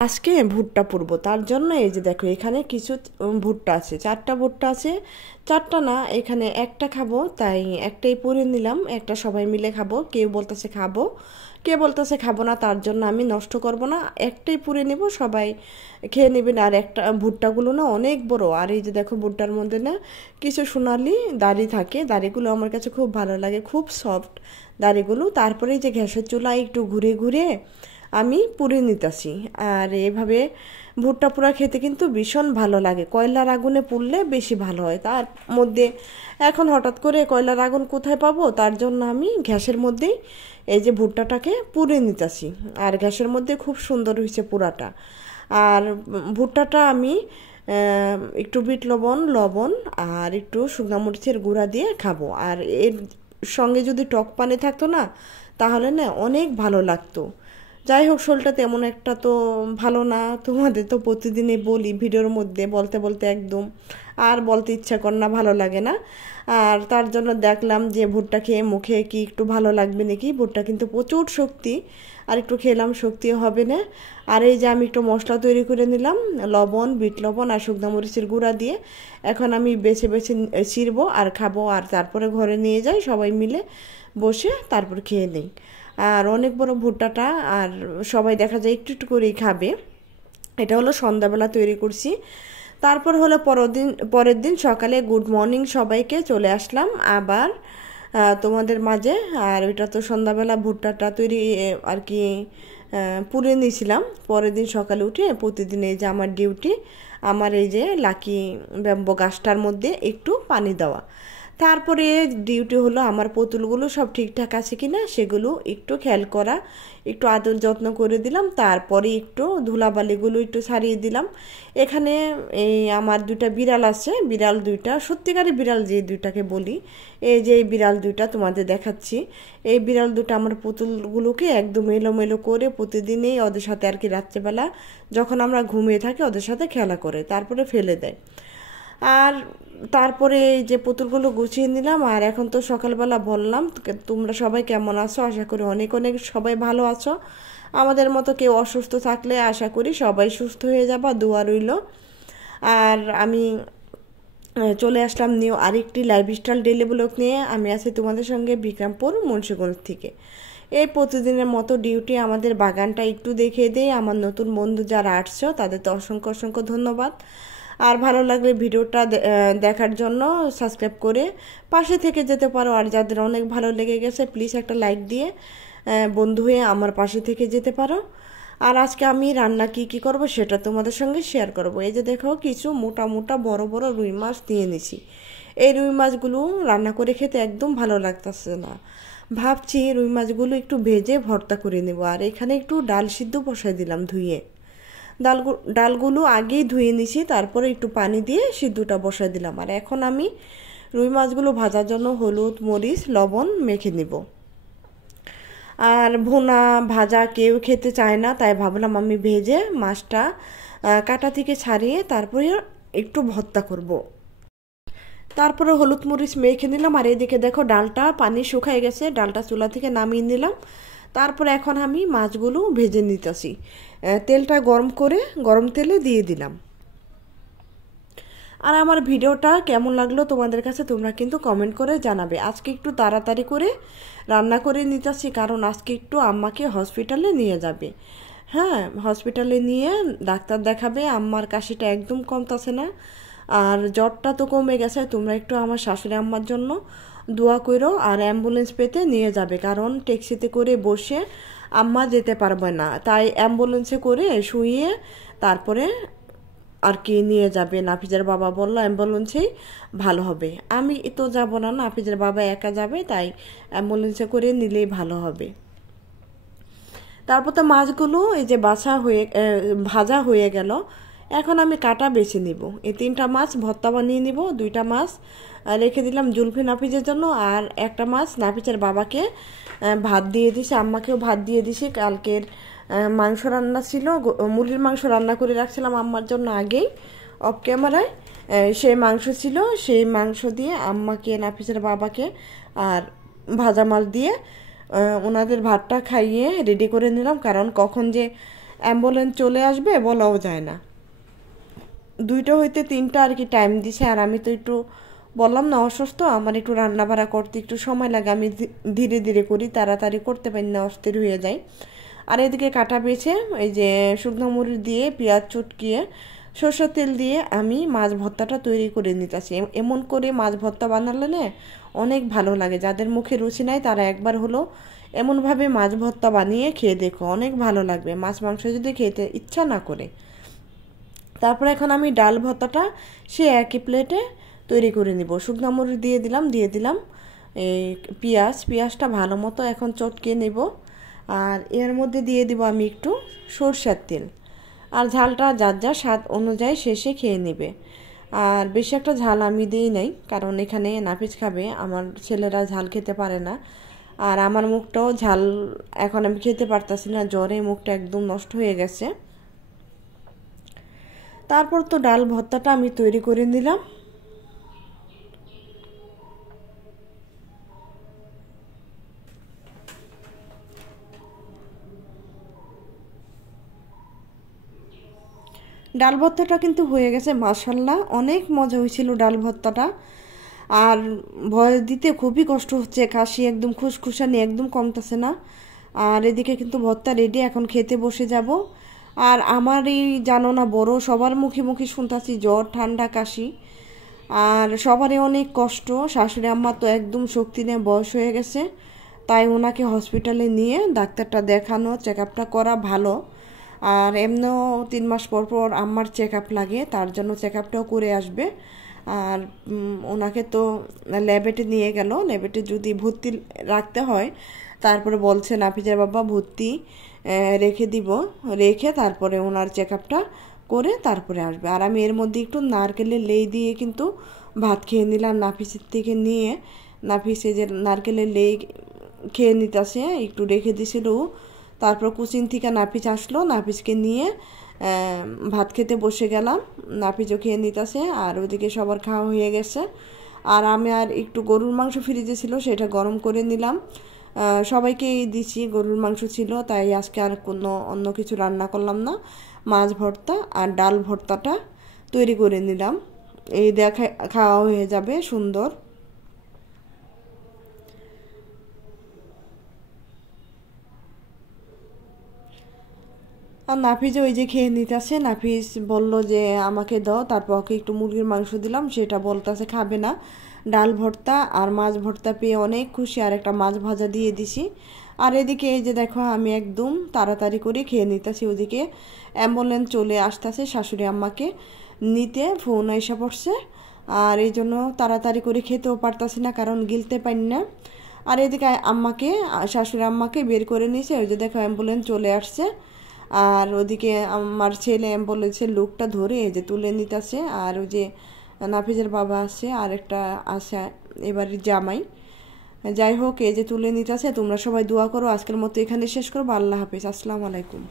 আজকে ভুট্টা পুড়বো তার জন্য এই যে দেখো এখানে কিছু ভুট্টা আছে, 4টা ভুট্টা আছে। 4টা না, এখানে একটা খাবো তাই একটাই পুড়ে নিলাম, একটা সবাই মিলে খাবো। কেউ বলতেছে খাবো, কে বলতেছে খাবো না, তার জন্য আমি নষ্ট করব না, একটাই পুড়ে নিব, সবাই খেয়ে নেবেন। আর একটা ভুট্টাগুলো না অনেক বড়, আর এই যে দেখো ভুট্টার মধ্যে না কিছু সোনালি দাড়ি থাকে, দাড়িগুলো আমার কাছে খুব ভালো লাগে, খুব সফট দাড়িগুলো। তারপরে এই যে গ্যাসের চুলায় একটু ঘুরে ঘুরে আমি পুড়ে নিতেছি। আর এভাবে ভুট্টা পোড়া খেতে কিন্তু ভীষণ ভালো লাগে, কয়লার আগুনে পুড়লে বেশি ভালো হয়। তার মধ্যে এখন হঠাৎ করে কয়লার আগুন কোথায় পাবো, তার জন্য আমি গ্যাসের মধ্যেই এই যে ভুট্টাটাকে পুড়ে নিতেছি। আর গ্যাসের মধ্যে খুব সুন্দর হয়েছে পোড়াটা। আর ভুট্টাটা আমি একটু বিট লবণ লবণ আর একটু শুকনো মরিচের গুঁড়া দিয়ে খাবো। আর এর সঙ্গে যদি টক পানি থাকতো না, তাহলে না অনেক ভালো লাগতো। যাই হোক, শোলটা তেমন একটা তো ভালো না, তোমাদের তো প্রতিদিনই বলি ভিডিওর মধ্যে, বলতে বলতে একদম আর বলতে ইচ্ছা করে না, ভালো লাগে না। আর তার জন্য দেখলাম যে ভুট্টা খেয়ে মুখে কি একটু ভালো লাগবে নাকি। ভুট্টা কিন্তু প্রচুর শক্তি, আর একটু খেলাম শক্তিও হবে না। আর এই যে আমি একটু মশলা তৈরি করে নিলাম, লবণ, বিট লবণ আর শুকনো মরিচের গুঁড়া দিয়ে। এখন আমি বেছে বেছে ছিঁড়বো আর খাবো, আর তারপরে ঘরে নিয়ে যাই, সবাই মিলে বসে তারপর খেয়ে নিই। আর অনেক বড় ভুট্টাটা, আর সবাই দেখা যায় একটু একটু করেই খাবে। এটা হলো সন্ধ্যাবেলা তৈরি করছি। তারপর হলো পরের দিন সকালে গুড মর্নিং সবাইকে, চলে আসলাম আবার তোমাদের মাঝে। আর ওইটা তো সন্ধ্যাবেলা ভুট্টাটা তৈরি আর কি পুড়ে নিয়েছিলাম। পরের দিন সকালে উঠে প্রতিদিন এই যে আমার ডিউটি, আমার এই যে লাকি ব্যাম্বো গাছটার মধ্যে একটু পানি দেওয়া। তারপরে ডিউটি হলো আমার পুতুলগুলো সব ঠিকঠাক আছে কিনা সেগুলো একটু খেয়াল করা, একটু আদর যত্ন করে দিলাম। তারপরে একটু ধুলাবালিগুলো একটু ছাড়িয়ে দিলাম। এখানে এই আমার 2টা বিড়াল আছে, বিড়াল 2টা সত্যিকারের বিড়াল, যে 2টাকে বলি, এই যে এই বিড়াল 2টা তোমাদের দেখাচ্ছি। এই বিড়াল 2টা আমার পুতুলগুলোকে একদম এলোমেলো করে প্রতিদিনই ওদের সাথে আর কি রাত্রেবেলা যখন আমরা ঘুমিয়ে থাকি ওদের সাথে খেলা করে তারপরে ফেলে দেয়। আর তারপরে এই যে পুতুলগুলো গুছিয়ে নিলাম। আর এখন তো সকালবেলা বললাম তোমরা সবাই কেমন আছো, আশা করি অনেক অনেক সবাই ভালো আছো। আমাদের মতো কেউ অসুস্থ থাকলে আশা করি সবাই সুস্থ হয়ে যাবা, দোয়া রইল। আর আমি চলে আসলাম নিউ আরেকটি লাইফস্টাইল ডেইলি ব্লগ নিয়ে। আমি আছি তোমাদের সঙ্গে বিক্রমপুর মুন্সিগঞ্জ থেকে। এই প্রতিদিনের মতো ডিউটি আমাদের বাগানটা একটু দেখিয়ে দেই। আমার নতুন বন্ধু যারা আসছো তাদের তো অসংখ্য অসংখ্য ধন্যবাদ। আর ভালো লাগলে ভিডিওটা দেখার জন্য সাবস্ক্রাইব করে পাশে থেকে যেতে পারো। আর যাদের অনেক ভালো লেগে গেছে প্লিজ একটা লাইক দিয়ে বন্ধু হয়ে আমার পাশে থেকে যেতে পারো। আর আজকে আমি রান্না কি করব সেটা তোমাদের সঙ্গে শেয়ার করব। এই যে দেখো কিছু মোটা মোটা বড় বড় রুই মাছ নিয়ে নিছি। এই রুই মাছগুলো রান্না করে খেতে একদম ভালো লাগতেছে না, ভাবছি রুই মাছগুলো একটু ভেজে ভর্তা করে নেব। আর এখানে একটু ডাল সিদ্ধ বসাই দিলাম ধুয়ে, ডালগুলো আগেই ধুয়ে নিছি, তারপরে একটু পানি দিয়ে সিদ্ধটা বসাই দিলাম। আর এখন আমি রুই মাছগুলো ভাজার জন্য হলুদ মরিচ লবণ মেখে নিব। আর ভুনা ভাজা কেউ খেতে চায় না, তাই ভাবলাম আমি ভেজে মাছটা কাটা থেকে ছাড়িয়ে তারপরে একটু ভর্তা করব। তারপরে হলুদ মরিচ মেখে নিলাম। আর এদিকে দেখো ডালটা পানি শুকায় গেছে, ডালটা চুলা থেকে নামিয়ে নিলাম। তারপরে এখন আমি মাছগুলো ভেজে নিতেছি। তেলটা গরম করে গরম তেলে দিয়ে দিলাম। আর আমার ভিডিওটা কেমন লাগলো তোমাদের কাছে তোমরা কিন্তু কমেন্ট করে জানাবে। আজকে একটু তাড়াতাড়ি করে রান্না করে নিতেছি, কারণ আজকে একটু আম্মাকে হসপিটালে নিয়ে যাবে। হ্যাঁ, হসপিটালে নিয়ে ডাক্তার দেখাবে। আম্মার কাশিটা একদম কমতেছে না, আর জ্বরটা তো কমে গেছে। তোমরা একটু আমার শাশুড়ি আম্মার জন্য দোয়া করো। আর অ্যাম্বুলেন্স পেতে নিয়ে যাবে, কারণ ট্যাক্সিতে করে বসে আম্মা যেতে পারবে না, তাই অ্যাম্বুলেন্সে করে শুইয়ে তারপরে আর কি নিয়ে যাবে। নাফিজের বাবা বললো অ্যাম্বুলেন্সেই ভালো হবে। আমি তো যাব না, নাফিজের বাবা একা যাবে, তাই অ্যাম্বুলেন্সে করে নিলেই ভালো হবে। তারপর তো মাছগুলো এই যে ভাজা হয়ে গেল। এখন আমি কাটা বেছে নিব। এই 3টা মাছ ভর্তা বানিয়ে নিব। 2টা মাছ রেখে দিলাম জুলফি নাফিজের জন্য, আর একটা মাছ নাফিজের বাবাকে ভাত দিয়ে দিছি, আম্মাকেও ভাত দিয়ে দিছি। কালকের মাংস রান্না ছিল, মুরগির মাংস রান্না করে রাখছিলাম আম্মার জন্য আগেই অফ ক্যামেরায়। সেই মাংস ছিল, সেই মাংস দিয়ে আম্মাকে নাফিজের বাবাকে আর ভাজা মাছ দিয়ে ওনাদের ভাতটা খাইয়ে রেডি করে নিলাম। কারণ কখন যে অ্যাম্বুলেন্স চলে আসবে বলাও যায় না। 2টা হইতে 3টা আর কি টাইম দিছে। আর আমি তো একটু বললাম না অসুস্থ, আমার একটু রান্না বাড়া করতে একটু সময় লাগে, আমি ধীরে ধীরে করি, তাড়াতাড়ি করতে পারি না, অস্থির হয়ে যায়। আর এদিকে কাটা বেছে এই যে শুকনো মরিচ দিয়ে পেঁয়াজ চটকিয়ে সরষের তেল দিয়ে আমি মাছ ভর্তাটা তৈরি করে নিতেছি। এমন করে মাছ ভর্তা বানালে না অনেক ভালো লাগে। যাদের মুখে রুচি নাই তারা একবার হলো এমনভাবে মাছ ভর্তা বানিয়ে খেয়ে দেখো, অনেক ভালো লাগবে মাছ মাংস যদি খেতে ইচ্ছা না করে। তারপরে এখন আমি ডাল ভর্তাটা সে একই প্লেটে তৈরি করে নিব। শুকনো মরিচ দিয়ে দিলাম এই পেঁয়াজটা ভালো মতো এখন চটকিয়ে নেব। আর এর মধ্যে দিয়ে দিব আমি একটু সরষের তেল। আর ঝালটা যার যার স্বাদ অনুযায়ী শেষে খেয়ে নেবে। আর বেশি একটা ঝাল আমি দিই নাই, কারণ এখানে নাফিস খাবে, আমার ছেলেরা ঝাল খেতে পারে না। আর আমার মুখটাও ঝাল এখন আমি খেতে পারতাছি না, জ্বরে মুখটা একদম নষ্ট হয়ে গেছে। তারপর তো ডাল ভর্তাটা আমি তৈরি করে নিলাম। ডাল ভর্তাটা কিন্তু হয়ে গেছে, মাশাল্লাহ অনেক মজা হয়েছিল ডাল ভর্তাটা। আর ভয় দিতে খুবই কষ্ট হচ্ছে, কাশি একদম খুশখুশানি একদম কমতেছে না। আর এদিকে কিন্তু ভর্তা রেডি, এখন খেতে বসে যাব। আর আমার এই জানো না বড় সবার মুখে মুখে শুনতেছি জ্বর ঠান্ডা কাশি, আর সবারই অনেক কষ্ট। শাশুড়ি আম্মা তো একদম শক্তি নিয়ে বয়স হয়ে গেছে, তাই ওনাকে হসপিটালে নিয়ে ডাক্তারটা দেখানো, চেক আপটা করা ভালো। আর এমনিও 3 মাস পর পর আম্মার চেক আপ লাগে, তার জন্য চেক আপটাও করে আসবে। আর ওনাকে তো ল্যাবেটে নিয়ে গেল, ল্যাবেটে যদি ভর্তি রাখতে হয় তারপরে বলছে নাফিজের বাবা ভর্তি রেখে দিব, রেখে তারপরে ওনার চেক আপটা করে তারপরে আসবে। আর আমি এর মধ্যে একটু নারকেলের লেই দিয়ে কিন্তু ভাত খেয়ে নিলাম নাফিসের থেকে নিয়ে। নাফিসে যে নারকেলের লেই খেয়ে নিতেছে, একটু রেখে দিছিল। তারপর কুচিন থেকে নাফিস আসলো, নাফিসকে নিয়ে ভাত খেতে বসে গেলাম, নাফিসও খেয়ে নিতেছে। আর ওদিকে সবার খাওয়া হয়ে গেছে। আর আমি আর একটু গরুর মাংস ফ্রিজে ছিল, সেটা গরম করে নিলাম, সবাইকেই দিছি। গরুর মাংস ছিল, তাই আজকে আর কোনো অন্য কিছু রান্না করলাম না, মাছ ভর্তা আর ডাল ভর্তাটা তৈরি করে নিলাম। এই দেখা খাওয়া হয়ে যাবে সুন্দর। আর নাফিজও ওই যে খেয়ে নিতেছে। নাফিস বলল যে আমাকে দাও, তারপর ওকে একটু মুরগির মাংস দিলাম, সেটা বলতেছে খাবে না। ডাল ভর্তা আর মাছ ভর্তা পেয়ে অনেক খুশি, আর একটা মাছ ভাজা দিয়ে দিছি। আর এদিকে এই যে দেখো আমি একদম তাড়াতাড়ি করে খেয়ে নিতেছি, ওদিকে অ্যাম্বুলেন্স চলে আসতেছে শাশুড়ি আম্মাকে নিতে, ফোন এসে পড়ছে। আর এই জন্য তাড়াতাড়ি করে খেতেও পারতাছি না, কারণ গিলতে পারি না। আর এদিকে আম্মাকে শাশুড়ি আম্মাকে বের করে নিয়েছে, ওই যে দেখো অ্যাম্বুলেন্স চলে আসছে। আর ওদিকে আমার ছেলে অ্যাম্বুলেন্সের লোকটা ধরে এই যে তুলে নিতেছে। আর ওই যে নাফিজের বাবা আছে, আর একটা আছে এবারের জামাই। যাই হোক এই যে তুলে নিতেছে। তোমরা সবাই দোয়া করো। আজকের মতো এখানে শেষ করবো। আল্লাহ হাফিজ, আসসালামু আলাইকুম।